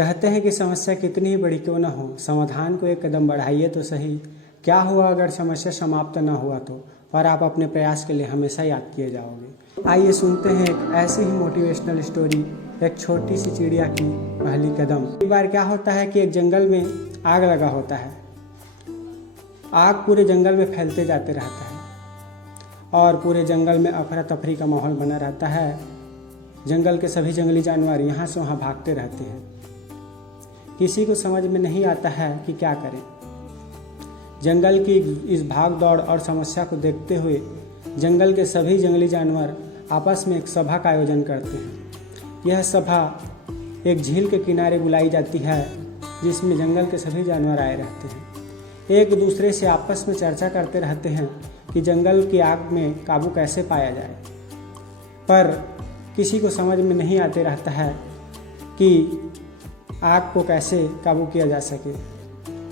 कहते हैं कि समस्या कितनी ही बड़ी क्यों न हो, समाधान को एक कदम बढ़ाइए तो सही। क्या हुआ अगर समस्या समाप्त न हुआ तो, पर आप अपने प्रयास के लिए हमेशा याद किए जाओगे। आइए सुनते हैं एक ऐसी ही मोटिवेशनल स्टोरी, एक छोटी सी चिड़िया की पहली कदम। एक बार क्या होता है कि एक जंगल में आग लगा होता है। आग पूरे जंगल में फैलते जाते रहता है और पूरे जंगल में अफरा तफरी का माहौल बना रहता है। जंगल के सभी जंगली जानवर यहाँ से वहाँ भागते रहते हैं। किसी को समझ में नहीं आता है कि क्या करें। जंगल की इस भाग दौड़ और समस्या को देखते हुए जंगल के सभी जंगली जानवर आपस में एक सभा का आयोजन करते हैं। यह सभा एक झील के किनारे बुलाई जाती है, जिसमें जंगल के सभी जानवर आए रहते हैं। एक दूसरे से आपस में चर्चा करते रहते हैं कि जंगल की आग में काबू कैसे पाया जाए, पर किसी को समझ में नहीं आते रहता है कि आग को कैसे काबू किया जा सके।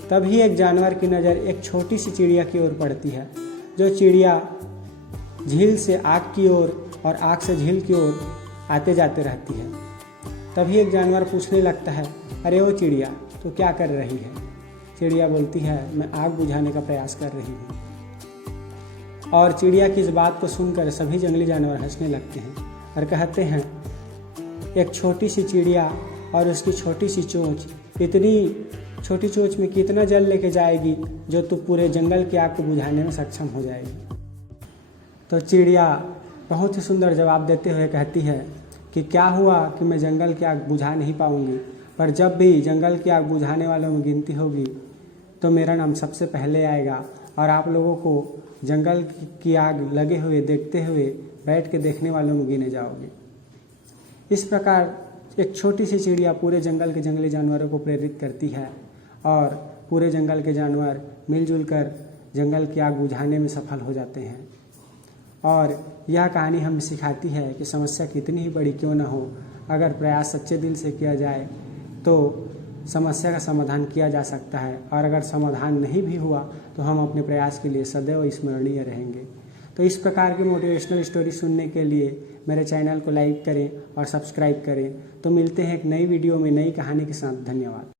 तभी एक जानवर की नज़र एक छोटी सी चिड़िया की ओर पड़ती है, जो चिड़िया झील से आग की ओर और आग से झील की ओर आते जाते रहती है। तभी एक जानवर पूछने लगता है, अरे ओ चिड़िया, तो क्या कर रही है? चिड़िया बोलती है, मैं आग बुझाने का प्रयास कर रही हूँ। और चिड़िया की इस बात को सुनकर सभी जंगली जानवर हंसने लगते हैं और कहते हैं, एक छोटी सी चिड़िया और उसकी छोटी सी चोंच, इतनी छोटी चोंच में कितना जल लेके जाएगी जो तू पूरे जंगल की आग को बुझाने में सक्षम हो जाएगी। तो चिड़िया बहुत ही सुंदर जवाब देते हुए कहती है कि क्या हुआ कि मैं जंगल की आग बुझा नहीं पाऊंगी, पर जब भी जंगल की आग बुझाने वालों में गिनती होगी तो मेरा नाम सबसे पहले आएगा और आप लोगों को जंगल की आग लगे हुए देखते हुए बैठ के देखने वालों में गिने जाओगे। इस प्रकार एक छोटी सी चिड़िया पूरे जंगल के जंगली जानवरों को प्रेरित करती है और पूरे जंगल के जानवर मिलजुल कर जंगल की आग बुझाने में सफल हो जाते हैं। और यह कहानी हमें सिखाती है कि समस्या कितनी ही बड़ी क्यों न हो, अगर प्रयास सच्चे दिल से किया जाए तो समस्या का समाधान किया जा सकता है। और अगर समाधान नहीं भी हुआ तो हम अपने प्रयास के लिए सदैव स्मरणीय रहेंगे। तो इस प्रकार की मोटिवेशनल स्टोरी सुनने के लिए मेरे चैनल को लाइक करें और सब्सक्राइब करें। तो मिलते हैं एक नई वीडियो में नई कहानी के साथ। धन्यवाद।